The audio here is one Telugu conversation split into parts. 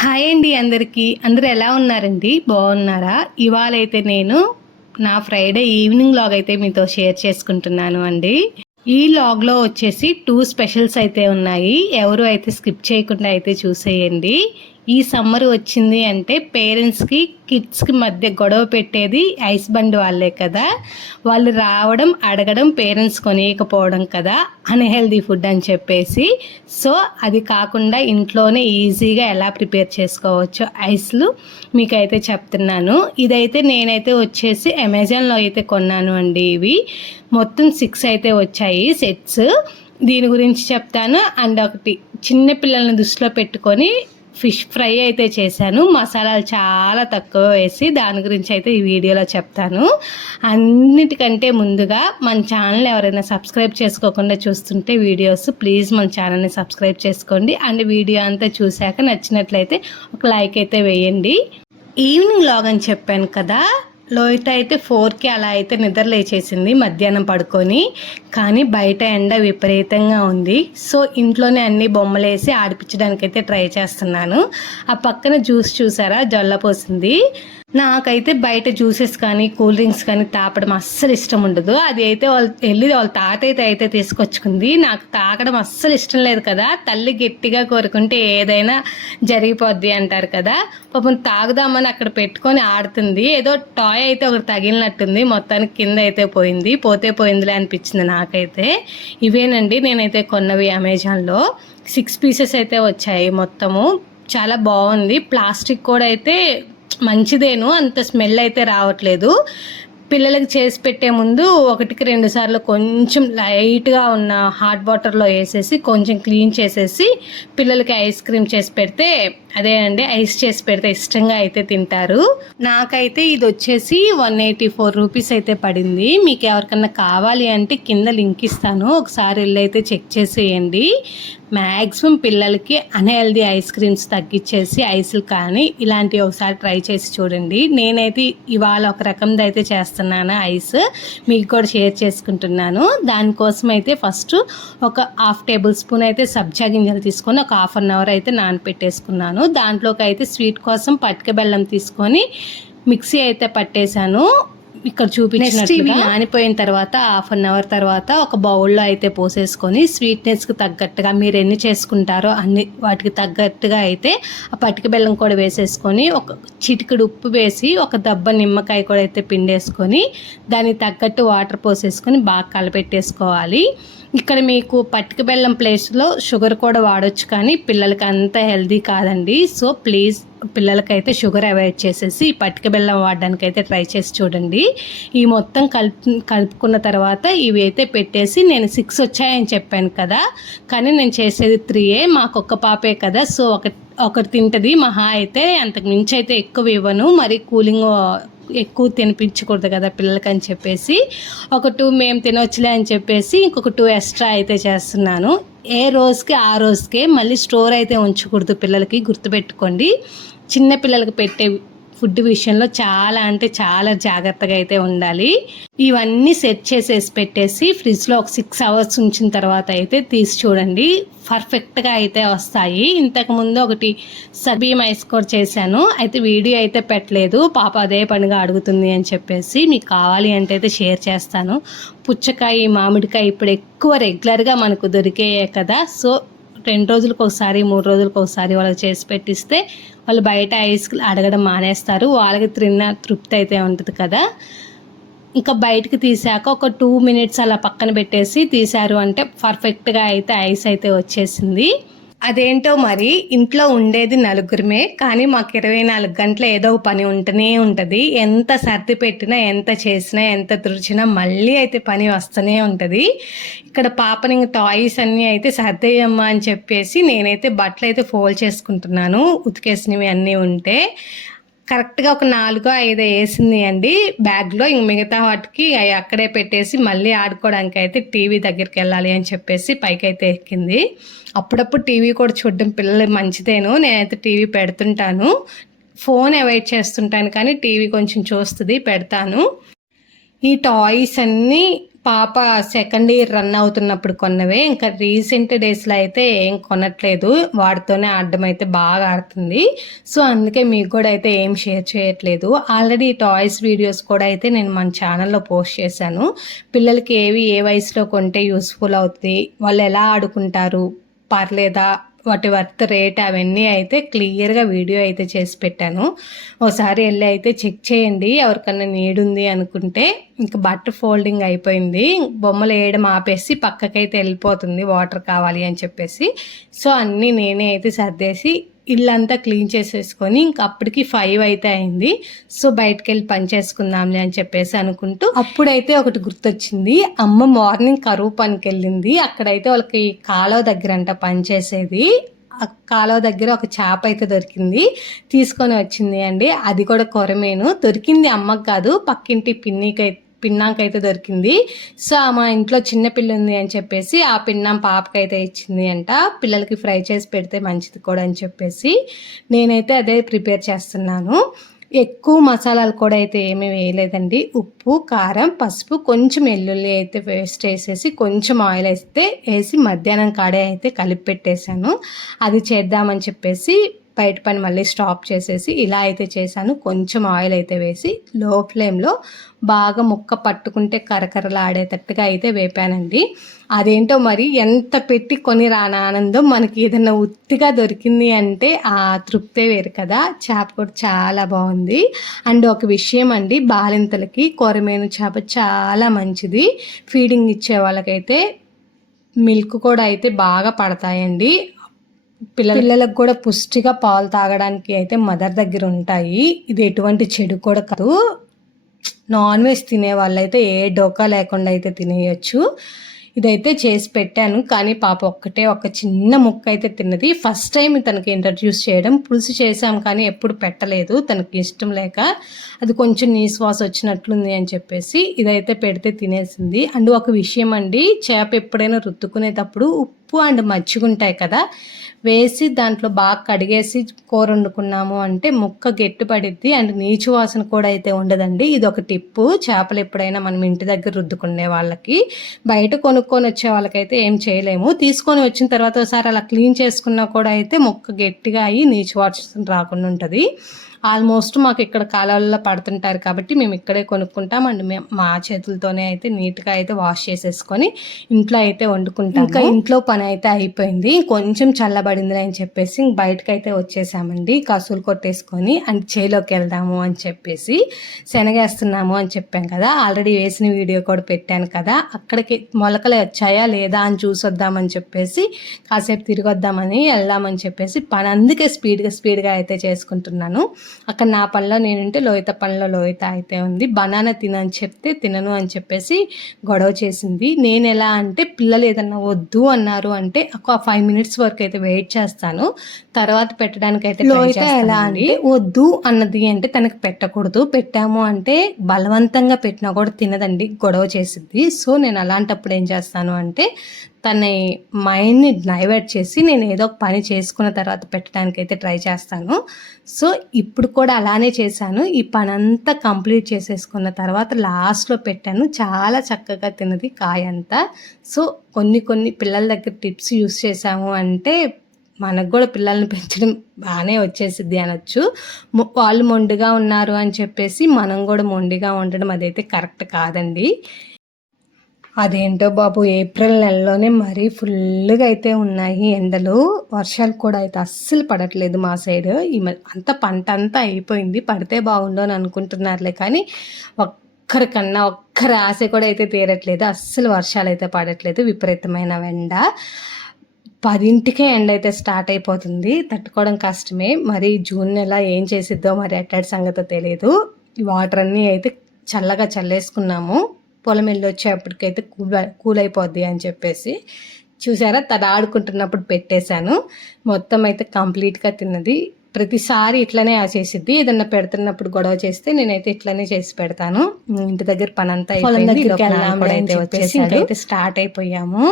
హాయ్ అండి అందరికీ. అందరూ ఎలా ఉన్నారండి? బాగున్నారా? ఇవాళ అయితే నేను నా ఫ్రైడే ఈవినింగ్ లాగ్ అయితే మీతో షేర్ చేసుకుంటున్నాను అండి. ఈ లాగ్లో వచ్చేసి టూ స్పెషల్స్ అయితే ఉన్నాయి. ఎవరు అయితే స్కిప్ చేయకుండా అయితే చూసేయండి. ఈ సమ్మర్ వచ్చింది అంటే పేరెంట్స్కి కిడ్స్కి మధ్య గొడవ పెట్టేది ఐస్ బండ్ వాళ్ళే కదా. వాళ్ళు రావడం అడగడం పేరెంట్స్ కొనియకపోవడం కదా. అన్హెల్దీ ఫుడ్ అని చెప్పేసి. సో అది కాకుండా ఇంట్లోనే ఈజీగా ఎలా ప్రిపేర్ చేసుకోవచ్చు ఐస్లు మీకైతే చెప్తున్నాను. ఇదైతే నేనైతే వచ్చేసి అమెజాన్లో అయితే కొన్నాను అండి ఇవి. మొత్తం సిక్స్ అయితే వచ్చాయి సెట్స్ దీని గురించి చెప్తాను. అండ్ ఒకటి చిన్న పిల్లల్ని దృష్టిలో పెట్టుకొని ఫిష్ ఫ్రై అయితే చేశాను. మసాలాలు చాలా తక్కువ వేసి దాని గురించి అయితే ఈ వీడియోలో చెప్తాను. అన్నిటికంటే ముందుగా మన ఛానల్ ఎవరైనా సబ్స్క్రైబ్ చేసుకోకుండా చూస్తుంటే వీడియోస్ ప్లీజ్ మన ఛానల్ని సబ్స్క్రైబ్ చేసుకోండి. అండ్ వీడియో అంతా చూశాక నచ్చినట్లయితే ఒక లైక్ అయితే వేయండి. ఈవినింగ్ లాగ్ అని చెప్పాను కదా లోహిత అయితే ఫోర్కి అలా అయితే నిద్ర లేచేసింది మధ్యాహ్నం పడుకొని. కానీ బయట ఎండ విపరీతంగా ఉంది. సో ఇంట్లోనే అన్ని బొమ్మలు వేసి ఆడిపించడానికైతే ట్రై చేస్తున్నాను. ఆ పక్కన జ్యూస్ చూసారా? జొల్లపోసింది నాకైతే బయట జ్యూసెస్ కానీ కూల్ డ్రింక్స్ కానీ తాపడం అస్సలు ఇష్టం ఉండదు. అది అయితే వాళ్ళు వెళ్ళి వాళ్ళ తాత అయితే అయితే తీసుకొచ్చుకుంది. నాకు తాకడం అస్సలు ఇష్టం లేదు కదా. తల్లి గట్టిగా కోరుకుంటే ఏదైనా జరిగిపోద్ది అంటారు కదా. పాపం తాగుదామని అక్కడ పెట్టుకొని ఆడుతుంది. ఏదో టాయ్ అయితే ఒకటి తగిలినట్టుంది. మొత్తానికి కింద అయితే పోయింది. పోతే పోయిందిలే అనిపించింది నాకైతే. ఇవేనండి నేనైతే కొన్నవి అమెజాన్లో. సిక్స్ పీసెస్ అయితే వచ్చాయి మొత్తము. చాలా బాగుంది. ప్లాస్టిక్ కూడా అయితే మంచిదేను అంత స్మెల్ అయితే రావట్లేదు. పిల్లలకి చేసి పెట్టే ముందు ఒకటికి రెండు సార్లు కొంచెం లైట్గా ఉన్న హాట్ వాటర్లో వేసేసి కొంచెం క్లీన్ చేసేసి పిల్లలకి ఐస్ క్రీమ్ చేసి పెడితే అదే అండి ఐస్ చేసి పెడితే ఇష్టంగా అయితే తింటారు. నాకైతే ఇది వచ్చేసి వన్ ఎయిటీ ఫోర్ రూపీస్ అయితే పడింది. మీకు ఎవరికన్నా కావాలి అంటే కింద లింక్ ఇస్తాను. ఒకసారి వెళ్ళి అయితే చెక్ చేసేయండి. మ్యాక్సిమం పిల్లలకి అన్హెల్దీ ఐస్ క్రీమ్స్ తగ్గించేసి ఐస్లు కానీ ఇలాంటివి ఒకసారి ట్రై చేసి చూడండి. నేనైతే ఇవాళ ఒక రకంది అయితే చేస్తున్నాను ఐస్. మీకు కూడా షేర్ చేసుకుంటున్నాను. దానికోసం అయితే ఫస్ట్ ఒక హాఫ్ టేబుల్ స్పూన్ అయితే సబ్జా గింజలు తీసుకొని ఒక హాఫ్ అన్ అవర్ అయితే నానపెట్టేసుకున్నాను. దాంట్లోకి అయితే స్వీట్ కోసం పటిక బెల్లం తీసుకొని మిక్సీ అయితే పట్టేశాను. ఇక్కడ చూపించినట్లుగా నానిపోయిన తర్వాత హాఫ్ అన్ అవర్ తర్వాత ఒక బౌల్లో అయితే పోసేసుకొని స్వీట్నెస్కి తగ్గట్టుగా మీరు ఎన్ని చేసుకుంటారో అన్ని వాటికి తగ్గట్టుగా అయితే ఆ పటిక బెల్లం కూడా వేసేసుకొని ఒక చిటికెడు ఉప్పు వేసి ఒక దెబ్బ నిమ్మకాయ కూడా అయితే పిండేసుకొని దానికి తగ్గట్టు వాటర్ పోసేసుకొని బాగా కలపెట్టేసుకోవాలి. ఇక్కడ మీకు పట్టిక బెల్లం ప్లేస్లో షుగర్ కూడా వాడొచ్చు కానీ పిల్లలకి అంత హెల్దీ కాదండి. సో ప్లీజ్ పిల్లలకైతే షుగర్ అవాయిడ్ చేసేసి పట్టిక బెల్లం వాడడానికి అయితే ట్రై చేసి చూడండి. ఈ మొత్తం కలుపు కలుపుకున్న తర్వాత ఇవి అయితే పెట్టేసి నేను సిక్స్ వచ్చాయని చెప్పాను కదా. కానీ నేను చేసేది త్రీయే మాకు ఒక్క పాపే కదా. సో ఒక ఒకటి తింటుంది. మహా అయితే అంతకు మించి అయితే ఎక్కువ ఇవ్వను. మరి కూలింగ్ ఎక్కువ తినిపించకూడదు కదా పిల్లలకి అని చెప్పేసి. ఒక టూ మేము తినవచ్చులే అని చెప్పేసి ఇంకొక టూ ఎక్స్ట్రా అయితే చేస్తున్నాను. ఏ రోజుకి ఆ రోజుకే మళ్ళీ స్టోర్ అయితే ఉంచకూడదు పిల్లలకి. గుర్తుపెట్టుకోండి. చిన్న పిల్లలకి పెట్టే ఫుడ్ విషయంలో చాలా అంటే చాలా జాగ్రత్తగా అయితే ఉండాలి. ఇవన్నీ సెట్ చేసేసి పెట్టేసి ఫ్రిడ్జ్లో ఒక సిక్స్ అవర్స్ ఉంచిన తర్వాత అయితే తీసి చూడండి. పర్ఫెక్ట్గా అయితే వస్తాయి. ఇంతకుముందు ఒకటి సబీమ్ ఐస్ కూడా చేశాను. అయితే వీడియో అయితే పెట్టలేదు. పాప అదే పనిగా అడుగుతుంది అని చెప్పేసి మీకు కావాలి అంటే అయితే షేర్ చేస్తాను. పుచ్చకాయ మామిడికాయ ఇప్పుడు ఎక్కువ రెగ్యులర్గా మనకు దొరికాయే కదా. సో రెండు రోజులకు ఒకసారి మూడు రోజులకు ఒకసారి వాళ్ళకి చేసి పెట్టిస్తే వాళ్ళు బయట ఐస్ అడగడం మానేస్తారు. వాళ్ళకి తిన్న తృప్తి అయితే ఉంటుంది కదా. ఇంకా బయటకు తీసాక ఒక టూ మినిట్స్ అలా పక్కన పెట్టేసి తీశారు అంటే పర్ఫెక్ట్గా అయితే ఐస్ అయితే వచ్చేసింది. అదేంటో మరి ఇంట్లో ఉండేది నలుగురమే కానీ మాకు ఇరవై నాలుగు గంటలు ఏదో పని ఉంటూనే ఉంటుంది. ఎంత సర్ది పెట్టినా ఎంత చేసినా ఎంత తుడిచినా మళ్ళీ అయితే పని వస్తూనే ఉంటుంది. ఇక్కడ పాపని టాయ్స్ అన్నీ అయితే సర్దేయమ్మా అని చెప్పేసి నేనైతే బట్టలు అయితే ఫోల్డ్ చేసుకుంటున్నాను ఉతికేసినవి అన్నీ ఉంటే. కరెక్ట్గా ఒక నాలుగో ఐదో వేసింది అండి. బ్యాగ్లో ఇంక మిగతా వాటికి అవి అక్కడే పెట్టేసి మళ్ళీ ఆడుకోవడానికి అయితే టీవీ దగ్గరికి వెళ్ళాలి అని చెప్పేసి పైకి అయితే ఎక్కింది. అప్పుడప్పుడు టీవీ కూడా చూడడం పిల్లలు మంచిదేను నేనైతే టీవీ పెడుతుంటాను. ఫోన్ అవాయిడ్ చేస్తుంటాను కానీ టీవీ కొంచెం చూస్తుంది పెడతాను. ఈ టాయ్స్ అన్నీ పాప సెకండ్ ఇయర్ రన్ అవుతున్నప్పుడు కొన్నవే. ఇంకా రీసెంట్ డేస్లో అయితే ఏం కొనట్లేదు. వాటితోనే ఆడడం అయితే బాగా ఆడుతుంది. సో అందుకే మీకు కూడా అయితే ఏం షేర్ చేయట్లేదు. ఆల్రెడీ టాయ్స్ వీడియోస్ కూడా అయితే నేను మన ఛానల్లో పోస్ట్ చేశాను. పిల్లలకి ఏవి ఏ వయసులో కొంటే యూస్ఫుల్ అవుతుంది. వాళ్ళు ఎలా ఆడుకుంటారు? పర్లేదా? వాటి వర్త్ రేట్ అవన్నీ అయితే క్లియర్గా వీడియో అయితే చేసి పెట్టాను. ఒకసారి వెళ్ళి అయితే చెక్ చేయండి ఎవరికన్నా నీడుంది ఉంది అనుకుంటే. ఇంకా బట్ట ఫోల్డింగ్ అయిపోయింది. బొమ్మలు వేయడం ఆపేసి పక్కకైతే వెళ్ళిపోతుంది వాటర్ కావాలి అని చెప్పేసి. సో అన్నీ నేనే అయితే సర్దేసి ఇల్లంతా క్లీన్ చేసేసుకొని ఇంక అప్పటికి ఫైవ్ అయితే అయింది. సో బయటకు వెళ్ళి పని చేసుకుందాంలే అని చెప్పేసి అనుకుంటూ అప్పుడైతే ఒకటి గుర్తొచ్చింది. అమ్మ మార్నింగ్ కరువు పనికి వెళ్ళింది అక్కడైతే వాళ్ళకి కాలువ దగ్గర అంట పని చేసేది. ఆ కాలువ దగ్గర ఒక చేప అయితే దొరికింది. తీసుకొని వచ్చింది అండి. అది కూడా కొరమేను. దొరికింది అమ్మకు కాదు పక్కింటి పిన్నికి పిన్నాకైతే దొరికింది. సో మా ఇంట్లో చిన్న పిల్ల ఉంది అని చెప్పేసి ఆ పిన్నాం పాపకైతే ఇచ్చింది అంట. పిల్లలకి ఫ్రై చేసి పెడితే మంచిది కూడా అని చెప్పేసి నేనైతే అదే ప్రిపేర్ చేస్తున్నాను. ఎక్కువ మసాలాలు కూడా అయితే ఏమీ వేయలేదండి. ఉప్పు కారం పసుపు కొంచెం వెల్లుల్లి అయితే వేస్ట్ వేసేసి కొంచెం ఆయిల్ వేస్తే వేసి మధ్యాహ్నం కాడే అయితే కలిపి పెట్టేశాను. అది చేద్దామని చెప్పేసి బయట పని మళ్ళీ స్టాప్ చేసేసి ఇలా అయితే చేశాను. కొంచెం ఆయిల్ అయితే వేసి లో ఫ్లేమ్లో బాగా ముక్క పట్టుకుంటే కరకరలాడేటట్టుగా అయితే వేపానండి. అదేంటో మరి ఎంత పెట్టి కొని రాని ఆనందం మనకి ఏదైనా ఉత్తిగా దొరికింది అంటే ఆ తృప్తే వేరు కదా. చేప కూడా చాలా బాగుంది. అండ్ ఒక విషయం అండి బాలింతలకి కొరమేను చేప చాలా మంచిది. ఫీడింగ్ ఇచ్చే వాళ్ళకైతే మిల్క్ కూడా అయితే బాగా పడతాయండి. పిల్లలకు కూడా పుష్టిగా పాలు తాగడానికి అయితే మదర్ దగ్గర ఉంటాయి. ఇది ఎటువంటి చెడు కూడా కాదు. నాన్ వెజ్ తినే వాళ్ళైతే ఏ డోకా లేకుండా అయితే తినేయచ్చు. ఇదైతే చేసి పెట్టాను. కానీ పాప ఒక్కటే ఒక చిన్న ముక్క అయితే తిన్నది. ఫస్ట్ టైం తనకి ఇంట్రడ్యూస్ చేయడం. పులుసు చేసాం కానీ ఎప్పుడు పెట్టలేదు. తనకి ఇష్టం లేక అది కొంచెం నీశ్వాస వచ్చినట్లుంది అని చెప్పేసి ఇదైతే పెడితే తినేసింది. అండ్ ఒక విషయం అండి చేప ఎప్పుడైనా రుద్దుకునేటప్పుడు ఉప్పు ఉప్పు అండ్ మజ్జిగుంటాయి కదా వేసి దాంట్లో బాగా కడిగేసి కూర వండుకున్నాము అంటే ముక్క గట్టిపడిద్ది అండ్ నీచు వాసన కూడా అయితే ఉండదండి. ఇది ఒక టిప్పు. చేపలు ఎప్పుడైనా మనం ఇంటి దగ్గర రుద్దుకునే వాళ్ళకి బయట కొనుక్కొని వచ్చే వాళ్ళకైతే ఏం చేయలేము. తీసుకొని వచ్చిన తర్వాత ఒకసారి అలా క్లీన్ చేసుకున్నా కూడా అయితే ముక్క గట్టిగా అయ్యి నీచు వాసన రాకుండా ఉంటుంది. ఆల్మోస్ట్ మాకు ఇక్కడ కాలాలలో పడుతుంటారు కాబట్టి మేము ఇక్కడే కొనుక్కుంటాం. అండ్ మేము మా చేతులతోనే అయితే నీట్గా అయితే వాష్ చేసేసుకొని ఇంట్లో అయితే వండుకుంటాం ఇంకా ఇంట్లో పని అయితే అయిపోయింది. కొంచెం చల్లబడింది అని చెప్పేసి బయటకు అయితే వచ్చేసామండి. కసులు కొట్టేసుకొని అండ్ చేలోకి వెళ్దాము అని చెప్పేసి శనగేస్తున్నాము అని చెప్పాం కదా. ఆల్రెడీ వేసిన వీడియో కూడా పెట్టాను కదా. అక్కడికి మొలకలు వచ్చాయా లేదా అని చూసొద్దామని చెప్పేసి కాసేపు తిరిగి వద్దామని వెళ్దామని చెప్పేసి పని అందుకే స్పీడ్గా స్పీడ్గా అయితే చేసుకుంటున్నాను. అక్కడ నా పనిలో నేనుంటే లోహిత పనిలో లోహిత అయితే ఉంది. బనానా తినని చెప్తే తినను అని చెప్పేసి గొడవ చేసింది. నేను ఎలా అంటే పిల్లలు ఏదన్నా వద్దు అన్నారు అంటే ఒక ఫైవ్ మినిట్స్ వరకు అయితే వెయిట్ చేస్తాను. తర్వాత పెట్టడానికి అయితే లోహిత ఎలా అంటే వద్దు అన్నది అంటే తనకు పెట్టకూడదు. పెట్టాము అంటే బలవంతంగా పెట్టినా కూడా తినదండి గొడవ చేసిద్ది సో నేను అలాంటప్పుడు ఏం చేస్తాను అంటే తన మైండ్ని డైవర్ట్ చేసి నేను ఏదో ఒక పని చేసుకున్న తర్వాత పెట్టడానికి అయితే ట్రై చేస్తాను. సో ఇప్పుడు కూడా అలానే చేశాను. ఈ పని అంతా కంప్లీట్ చేసేసుకున్న తర్వాత లాస్ట్లో పెట్టాను. చాలా చక్కగా తిన్నది కాయ అంతా. సో కొన్ని కొన్ని పిల్లల దగ్గర టిప్స్ యూస్ చేశాము అంటే మనకు కూడా పిల్లల్ని పెంచడం బాగానే వచ్చేసిద్ది అనొచ్చు. వాళ్ళు మొండిగా ఉన్నారు అని చెప్పేసి మనం కూడా మొండిగా ఉండడం అదైతే కరెక్ట్ కాదండి. అదేంటో బాబు ఏప్రిల్ నెలలోనే మరీ ఫుల్గా అయితే ఉన్నాయి ఎండలు. వర్షాలు కూడా అయితే అస్సలు పడట్లేదు మా సైడ్. ఈ అంత పంట అంతా అయిపోయింది. పడితే బాగుండు అని అనుకుంటున్నారులే కానీ ఒక్కరికన్నా ఒక్కరి ఆశ కూడా అయితే తీరట్లేదు. అస్సలు వర్షాలు అయితే పడట్లేదు. విపరీతమైన ఎండ. పదింటికే ఎండ అయితే స్టార్ట్ అయిపోతుంది. తట్టుకోవడం కష్టమే. మరి జూన్ నెల ఏం చేసిద్దో మరి ఎట్టాడి సంగతో తెలియదు వాటర్ అన్నీ అయితే చల్లగా చల్లేసుకున్నాము. పొలం వెళ్ళి వచ్చేప్పటికైతే కూల్ కూల్ అయిపోద్ది అని చెప్పేసి చూసారా? తను ఆడుకుంటున్నప్పుడు పెట్టేశాను. మొత్తం అయితే కంప్లీట్గా తిన్నది. ప్రతిసారి ఇట్లనే ఆ చేసిద్ది. ఏదన్నా పెడుతున్నప్పుడు గొడవ చేస్తే నేనైతే ఇట్లనే చేసి పెడతాను. ఇంటి దగ్గర పని అంతా అయిపోయింది. అయితే వచ్చేసి అయితే స్టార్ట్ అయిపోయాము.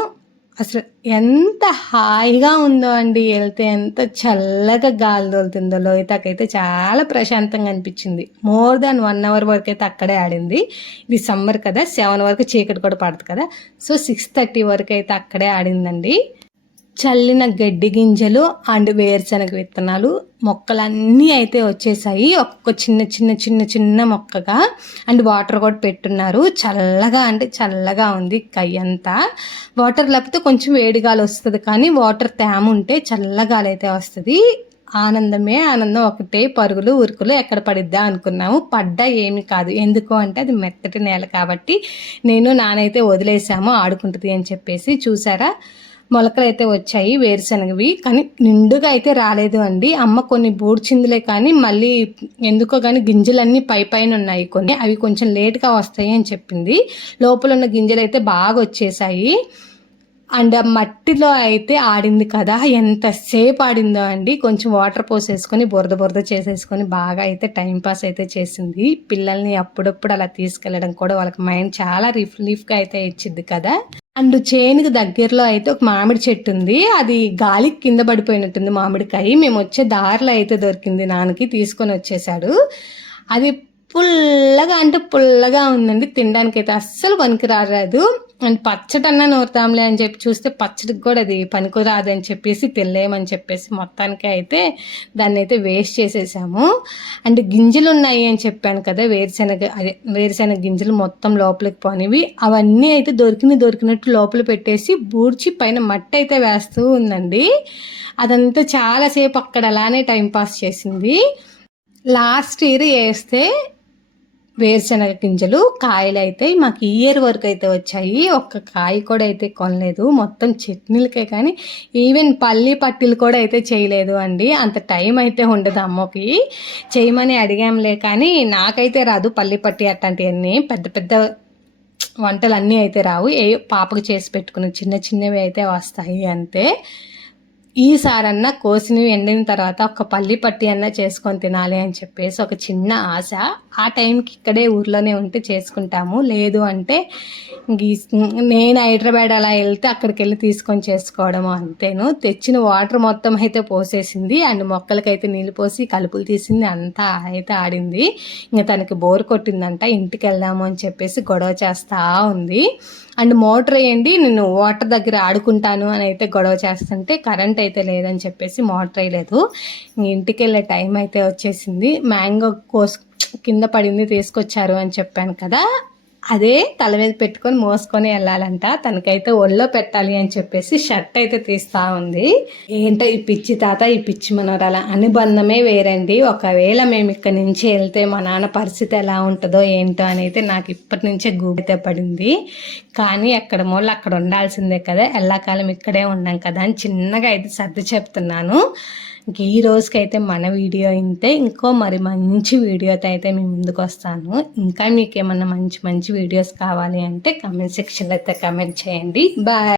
అసలు ఎంత హాయిగా ఉందో అండి. వెళ్తే ఎంత చల్లగా గాలి తోలుతుందో. లోయతకైతే చాలా ప్రశాంతంగా అనిపించింది. మోర్ దాన్ వన్ అవర్ వరకు అయితే అక్కడే ఆడింది. ఇది సమ్మర్ కదా. సెవెన్ వరకు చీకటి కూడా పడుతుంది కదా. సో సిక్స్ థర్టీ వరకు అయితే అక్కడే ఆడిందండి. చల్లిన గడ్డి గింజలు అండ్ వేరుశనగ విత్తనాలు మొక్కలన్నీ అయితే వచ్చేసాయి. ఒక్కొక్క చిన్న చిన్న చిన్న చిన్న మొక్కగా. అండ్ వాటర్ కూడా పెట్టున్నారు. చల్లగా అంటే చల్లగా ఉంది కయ్యంతా వాటర్ లేకపోతే కొంచెం వేడిగాలి వస్తుంది కానీ వాటర్ తేమ ఉంటే చల్లగాలి అయితే వస్తుంది. ఆనందమే ఆనందం ఒకటే. పరుగులు ఉరుకులు ఎక్కడ పడిద్దా అనుకున్నాము. పడ్డా ఏమి కాదు. ఎందుకు అంటే అది మెత్తటి నేల కాబట్టి నేను నానైతే వదిలేసాము. ఆడుకుంటుంది అని చెప్పేసి చూసారా? మొలకలు అయితే వచ్చాయి వేరుశనగవి. కానీ నిండుగా అయితే రాలేదు అండి. అమ్మ కొన్ని బూడ్చిందిలే కానీ మళ్ళీ ఎందుకో కానీ గింజలన్నీ పై పైన ఉన్నాయి కొన్ని. అవి కొంచెం లేట్గా వస్తాయి అని చెప్పింది. లోపల ఉన్న గింజలు అయితే బాగా వచ్చేసాయి. అండ్ ఆ మట్టిలో అయితే ఆడింది కదా ఎంతసేపు ఆడిందో అండి. కొంచెం వాటర్ పోసేసుకొని బురద బురద చేసేసుకొని బాగా అయితే టైం పాస్ అయితే చేసింది. పిల్లల్ని అప్పుడప్పుడు అలా తీసుకెళ్ళడం కూడా వాళ్ళకి మైండ్ చాలా రిలీఫ్గా అయితే ఇచ్చింది కదా. అండ్ చేనుకి దగ్గరలో అయితే ఒక మామిడి చెట్టు ఉంది. అది గాలికి కింద పడిపోయినట్టుంది మామిడికాయ. మేము వచ్చే దారిలో అయితే దొరికింది నాన్నకి తీసుకొని వచ్చేసాడు. అది పుల్లగా అంటే పుల్లగా ఉందండి తినడానికి అయితే అస్సలు పనికి అండ్ అండ్ అన్న నూరుతాంలే అని చెప్పి చూస్తే పచ్చడికి కూడా అది పనికిరాదు అని చెప్పేసి తినలేమని చెప్పేసి మొత్తానికి అయితే దాన్ని అయితే వేస్ట్ చేసేసాము. అండ్ గింజలు ఉన్నాయి అని చెప్పాను కదా వేరుశెనగ అదే వేరుశెనగ గింజలు మొత్తం లోపలికి పోనివి. అవన్నీ అయితే దొరికిన దొరికినట్టు లోపల పెట్టేసి బూడ్చి పైన మట్టి అయితే వేస్తూ ఉందండి. అదంతా చాలాసేపు అక్కడ అలానే టైంపాస్ చేసింది. లాస్ట్ ఇయర్ వేస్తే వేరుశనగ గింజలు కాయలు అయితే మాకు ఇయర్ వరకు అయితే వచ్చాయి. ఒక్క కాయ కూడా అయితే కొనలేదు. మొత్తం చట్నీలకే కానీ ఈవెన్ పల్లి పట్టీలు కూడా అయితే చేయలేదు అండి. అంత టైం అయితే ఉండదు అమ్మకి. చేయమని అడిగాంలే కానీ నాకైతే రాదు పల్లి పట్టి అట్లాంటివన్నీ. పెద్ద పెద్ద వంటలు అన్నీ అయితే రావు. ఏ పాపకు చేసి పెట్టుకుని చిన్న చిన్నవి అయితే వస్తాయి అంతే. ఈసారన్నా కోసినవి ఎండిన తర్వాత ఒక పల్లి పట్టి అన్నా చేసుకొని తినాలి అని చెప్పేసి ఒక చిన్న ఆశ. ఆ టైంకి ఇక్కడే ఊర్లోనే ఉంటే చేసుకుంటాము. లేదు అంటే నేను హైదరాబాద్ అలా వెళ్తే అక్కడికి వెళ్ళి తీసుకొని చేసుకోవడము అంతేను. తెచ్చిన వాటర్ మొత్తం అయితే పోసేసింది. అండ్ మొక్కలకైతే నీళ్ళు పోసి కలుపులు తీసింది. అంతా అయితే ఆడింది. ఇంకా తనకి బోర్ కొట్టిందంట. ఇంటికి వెళ్దాము అని చెప్పేసి గొడవ చేస్తూ ఉంది. అండ్ మోటార్ వేయండి. నేను వాటర్ దగ్గర ఆడుకుంటాను అని అయితే గొడవ చేస్తుంటే కరెంట్ అయితే లేదని చెప్పేసి మోటర్ వేయలేదు ఇంటికి వెళ్ళే టైం అయితే వచ్చేసింది. మ్యాంగో కోసు కింద పడింది తీసుకొచ్చారు అని చెప్పాను కదా. అదే తల మీద పెట్టుకొని మోసుకొని వెళ్ళాలంట. తనకైతే ఒళ్ళో పెట్టాలి అని చెప్పేసి షర్ట్ అయితే తీస్తా ఉంది. ఏంటో ఈ పిచ్చి తాత ఈ పిచ్చి మనోరాల అనుబంధమే వేరండి. ఒకవేళ మేము ఇక్కడి నుంచి వెళ్తే మా నాన్న పరిస్థితి ఎలా ఉంటుందో ఏంటో అని అయితే నాకు ఇప్పటి నుంచే గూబితే పడింది. కానీ ఎక్కడ మూల అక్కడ ఉండాల్సిందే కదా. ఎల్లాకాలం ఇక్కడే ఉన్నాం కదా అని చిన్నగా అయితే సర్ది చెప్తున్నాను. ఇంక ఈ రోజుకైతే మన వీడియో ఇంతే ఇంకో మరి మంచి వీడియోతో అయితే మేము ముందుకు వస్తాను. ఇంకా మీకు ఏమన్నా మంచి మంచి వీడియోస్ కావాలి అంటే కమెంట్ సెక్షన్లో అయితే కమెంట్ చేయండి. బాయ్